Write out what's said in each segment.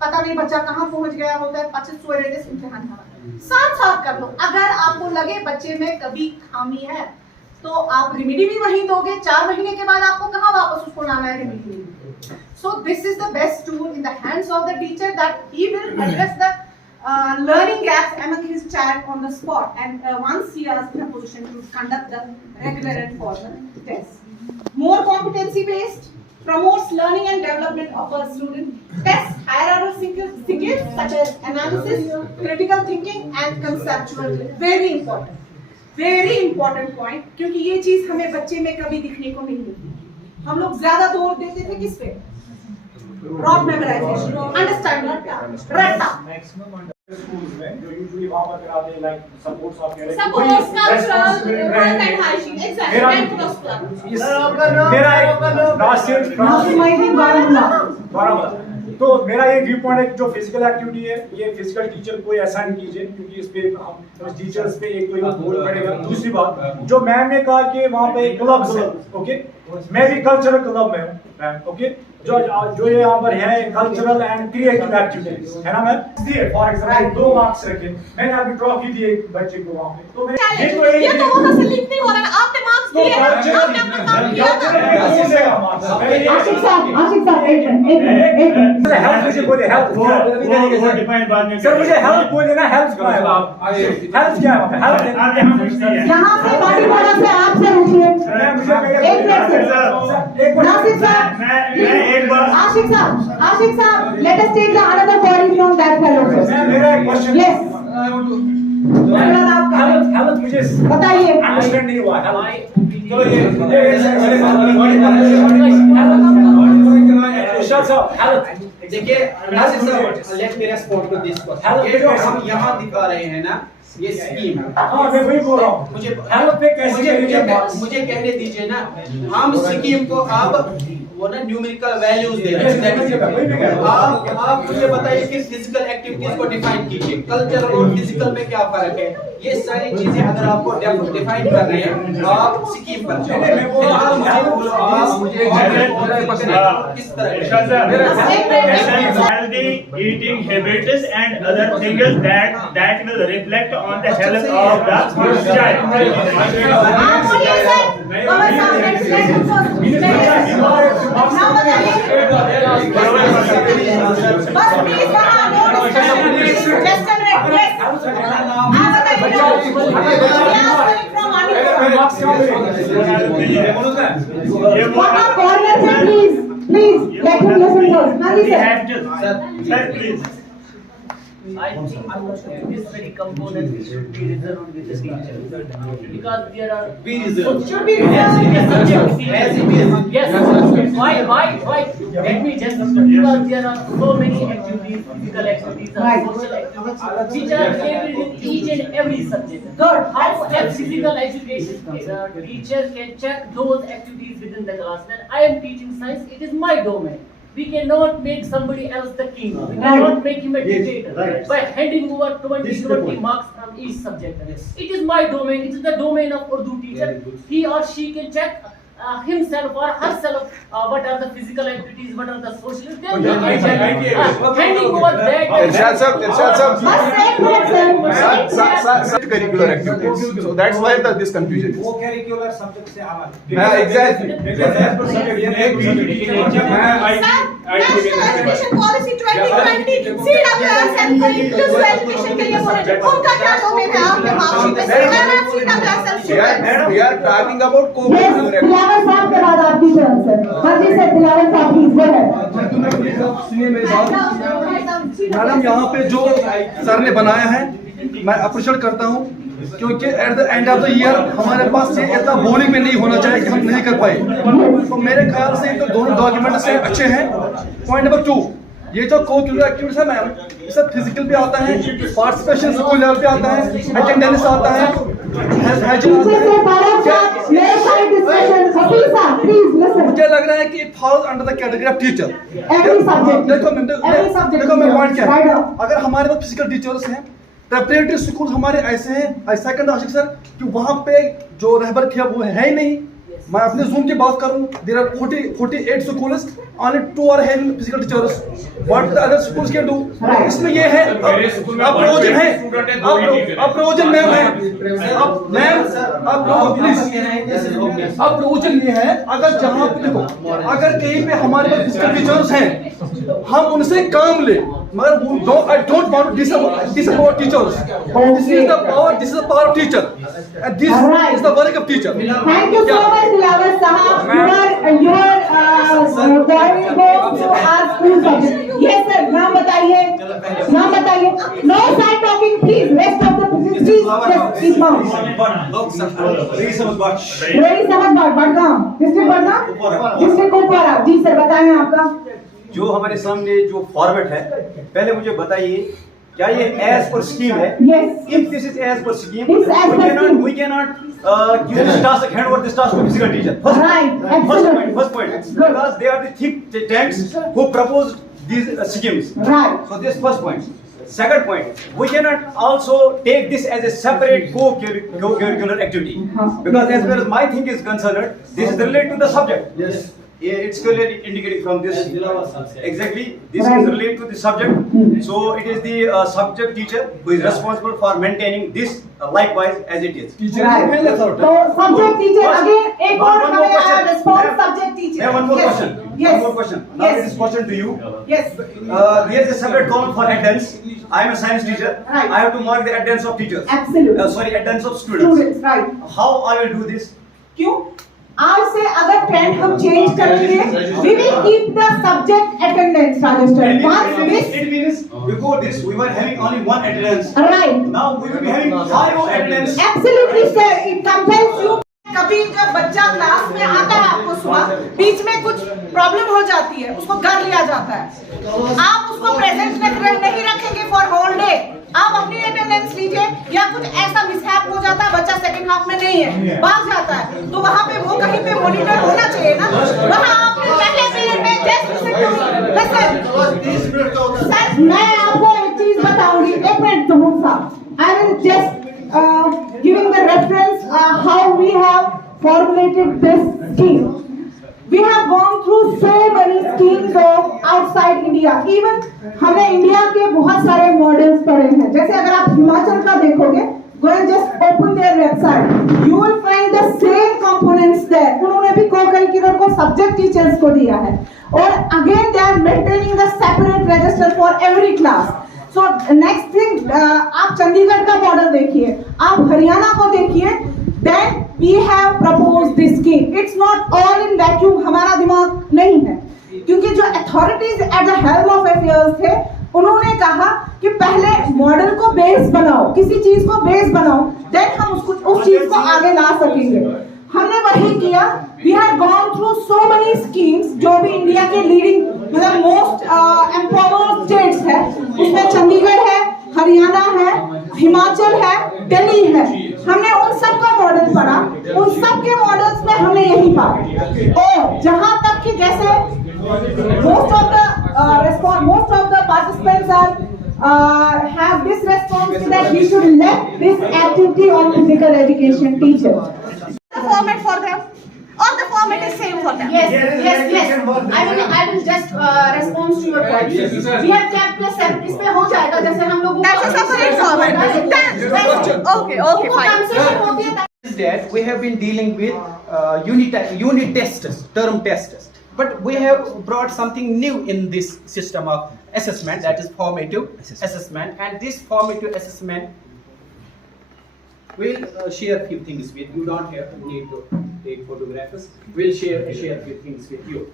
पता नहीं बच्चा कहाँ पहुंच गया होता है, 25 इम्तिहान साथ साथ कर लो। अगर आपको लगे बच्चे में कभी खामी है तो आप रिमेडी भी वहीं दोगे, 4 महीने के बाद आपको कहाँ वापस उसको लाना है remedy. So this is the best tool in the hands of the teacher that he will address the learning gaps among his child on the spot, and once he is in a position to conduct the regular and formal tests. More competency based, promotes learning and development of a student. Tests higher order skills such as analysis, critical thinking and conceptual. Very important point, क्योंकि ये चीज हमें बच्चे में कभी दिखने को नहीं मिलती। हम लोग ज्यादा जोर देते थे किस पे? रॉट मेमोराइजेशन, अंडरस्टैंडिंग, रट्टा। schools में जो usually वहाँ पर कराते हैं like supports of your Supports, cultural, health and hygiene, exactly, and cross club. मेरा एक बारामूला तो मेरा ये व्यू पॉइंट है जो फिजिकल एक्टिविटी है ये फिजिकल टीचर को असाइन कीजिए, क्योंकि इस पे हम टीचर्स पे एक तो बोल पड़ेगा। दूसरी बात जो मैम ने कहा कि वहाँ पे क्लब्स है, ओके, मैं भी कल्चरल क्लब में हूँ, ओके, जो ये यहाँ पर है कल्चरल एंड क्रिएटिव एक्टिविटीज है ना मैम। दिए फॉर एग्जांपल 2 मार्क्स रखे, मैंने अभी ट्रॉफी दी एक बच्चे को वहाँ पे, तो ये तो वहाँ से लिंक नहीं हो रहा है, आपने मार्क्स दिए हैं, आपने अपना काम किया था। आशिक साहब एक हेल्थ मुझे बोले, हेल्थ सर मुझे हेल्थ बोले ना, हेल्थ क्या है? हेल्थ क्या है? हेल्थ यहाँ से पार्टी वाला से आपसे पूछिए एक मिनट आशिक साहब let us take the another query from that fellow. मेरा एक क्वेश्चन Yes. हेल्थ मुझे बताइए। अंडरस्टैंड नहीं हुआ। चलो ये देखिए let me respond to this question. ये जो हम यहाँ दिखा रहे हैं ना ये स्कीम, हाँ मैं वही बोल रहा हूँ। मुझे कहने दीजिए ना, हम स्कीम को अब वो ना न्यूमेरिकल वैल्यूज दे रहे हैं। आप मुझे बताइए कि फिजिकल एक्टिविटीज को डिफाइन कीजिए, कल्चर और फिजिकल में क्या फर्क है, ये सारी चीजें अगर आपको डिफाइन कर रहे हैं आप स्कीम पर किस तरह healthy eating habits and other things that will reflect on the health of the child. Please let him listen first. Sir, please. I think this very component should be reserved with the teacher because there are Should be reserved. Yes. Why? Let me just because there are so many activities, physical activities, and social activities which are available in each and every subject. Good. How a physical education teacher can check those activities within the class? When I am teaching science, it is my domain. We cannot make somebody else the king. We cannot make him a dictator by handing over 20 marks from each subject. It is my domain. It is the domain of Urdu teacher. He or she can check himself or herself what are the physical activities, what are the social. Handing over that. Irshad sir, curricular activities. So that's why this confusion is. वो curricular subject से आवाज। हाँ exactly. National Education Policy 2020 CWS and inclusive education के लिए बोल रहे हैं। उनका क्या domain है आपके मार्क्स में? We are talking about co-curricular activities. Dilawar साहब के बाद आपकी टर्न सर। हाँ जी सर, दिलावर साहब प्लीज गो अहेड। सुनिए मेरी बात। मैडम यहाँ पे जो सर ने बनाया है मैं अप्रिशिएट करता हूँ, क्योंकि at the end of the year हमारे पास ये इतना बोलिंग में नहीं होना चाहिए कि हम नहीं कर पाए। तो मेरे ख्याल से तो दोनों डॉक्यूमेंट से अच्छे हैं। पॉइंट नंबर 2, ये जो को-करिकुलर एक्टिविटीज है मैम, सर फिजिकल भी आता है, पार्टिसिपेशन स्कूल लेवल पे आता है, अटेंडेंस आता है, पीछे से भारत साहब, मेरे साइड डिस्कशन, हफीज साहब, प्लीज लिसन। मुझे लग रहा है कि it falls under the category of teacher. Every subject. Every subject. देखो मैं पॉइंट क्या Right है, up. अगर हमारे पास फिजिकल टीचर्स हैं, प्रेपरेटरी स्कूल हमारे ऐसे हैं, सेकंड आशिक सर कि वहाँ पे जो रहबर खे वो है ही नहीं। मैं अपने जूम की बात करूं, there are 48 schools, only 2 are having physical teachers, what the other schools can do। इसमें ये है अप्रोजन है, अप्रोजन मैम है, अब मैम प्लीज अप्रोजन ये है, अगर जहाँ पे देखो अगर कहीं पे हमारे पास फिजिकल टीचर्स हैं हम उनसे काम ले, मगर I don't want to disavow teachers। This is the power of teacher and this is the work of teacher। Thank you so much, Dilawar Sahab. Your going to our school subject। Yes sir, नाम बताइए, नाम बताइए। No side talking, please। Rest of the please just keep mouth। रोही समझ बड़गाम, डिस्ट्रिक्ट बड़गाम, डिस्ट्रिक्ट कुपवाड़ा। जी सर बताएं आपका। जो हमारे सामने जो फॉर्मेट है, पहले मुझे बताइए क्या ये एज पर स्कीम है? Yes। If this is as per scheme, It's as per scheme। we cannot give this task, hand over this task to physical teacher. Right, absolutely। First point, Good। because they are the think tanks who proposed these schemes. Right। So this first point. Second point, we cannot also take this as a separate co-curricular activity, because as far as my thing is concerned, this is related to the subject. Yes। It's clearly indicating from this. Exactly, this Right। is related to the subject. So it is the subject teacher who is responsible for maintaining this likewise as it is. Right। तो subject teacher again एक और One more हमें question. response subject teacher। Yeah, one more Yes। question. Yes। One more question. Now Yes। it is question to you. Yes। There is a separate column for attendance. I am a science teacher. Right। I have to mark the attendance of teachers. Absolutely। Sorry, attendance of students. Students, right। How I will do this? क्यों? आज से अगर ट्रेंड हम चेंज करेंगे, we will keep the subject attendance register। Once this, It means before this we were having only one attendance. right। Now we will be having 5 attendance. Absolutely sir, it compels you। कभी जब बच्चा क्लास में आता है आपको सुबह बीच में कुछ प्रॉब्लम हो जाती है, उसको घर लिया जाता है, आप उसको प्रेजेंट नहीं रखेंगे फॉर होल डे, आप अपनी अटेंडेंस लीजिए, या कुछ ऐसा मिसहैप हो जाता है बच्चा सेकंड हाफ में नहीं है, भाग जाता है, तो वहाँ पे वो कहीं पे मॉनिटर होना चाहिए ना, वहाँ आपने पहले पीरियड में जस्ट सर मैं आपको एक चीज बताऊंगी, एक मिनट जहूर साहब, I will just giving the reference how we have formulated this scheme। We have gone through so many schemes of outside India। Even हमने इंडिया के बहुत सारे मॉडल्स पढ़े हैं, जैसे अगर आप हिमाचल का देखोगे, go and just open their website, you will find the same components there। उन्होंने भी co-curricular को subject teachers को दिया है, और again they are maintaining the separate register for every class। So next thing, आप चंडीगढ़ का मॉडल देखिए, आप हरियाणा को देखिए, then we have proposed this scheme। It's not all in vacuum, हमारा दिमाग नहीं है, क्योंकि जो authorities at the helm of affairs थे, उन्होंने कहा कि पहले मॉडल को बेस बनाओ, किसी चीज को बेस बनाओ, then हम उस चीज को आगे ला सकेंगे। हमने वही किया। We have gone through so many schemes, जो भी इंडिया के लीडिंग मतलब मोस्ट एम्पावर्ड स्टेट्स है, उसमें चंडीगढ़ है, हरियाणा है, हिमाचल है, दिल्ली है, हमने उन सब का मॉडल पढ़ा, उन सब के मॉडल्स में हमने यही पढ़ा। और जहां तक कि जैसे most of the participants have this response that we should let this activity on physical education teacher। The format for them, or the format is same for them? Yes। I will just respond to your point। We have kept the separate, इसमें हो जाएगा जैसे हम लोग। That's a separate format। Okay, fine। Concession होती है। Is that we have been dealing with unit tests, term tests, but we have brought something new in this system of assessment, that is formative assessment, and this formative assessment we'll share a few things with you, don't have to need to take photographs, we'll share a few things with you।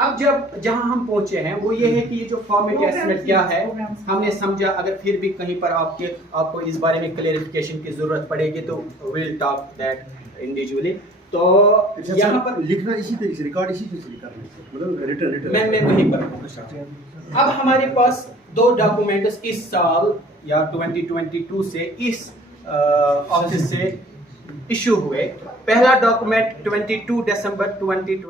अब जहां हम पहुंचे हैं वो ये है कि ये जो फॉर्मेटिव एस्टिमेट क्या है, हमने समझा, अगर फिर भी कहीं पर आपको इस बारे में क्लेरिफिकेशन की जरूरत पड़ेगी तो विल टॉक दैट इंडिविजुअली। तो यहाँ पर लिखना इसी तरीके से, रिकॉर्ड इसी तरीके से करना है, मतलब रिटर्न मैं वहीं पर अब हमारे पास दो डॉक्यूमेंट्स इस साल या 2022 से इस ऑफिस से इशू हुए। पहला डॉक्यूमेंट 22 दिसंबर 2020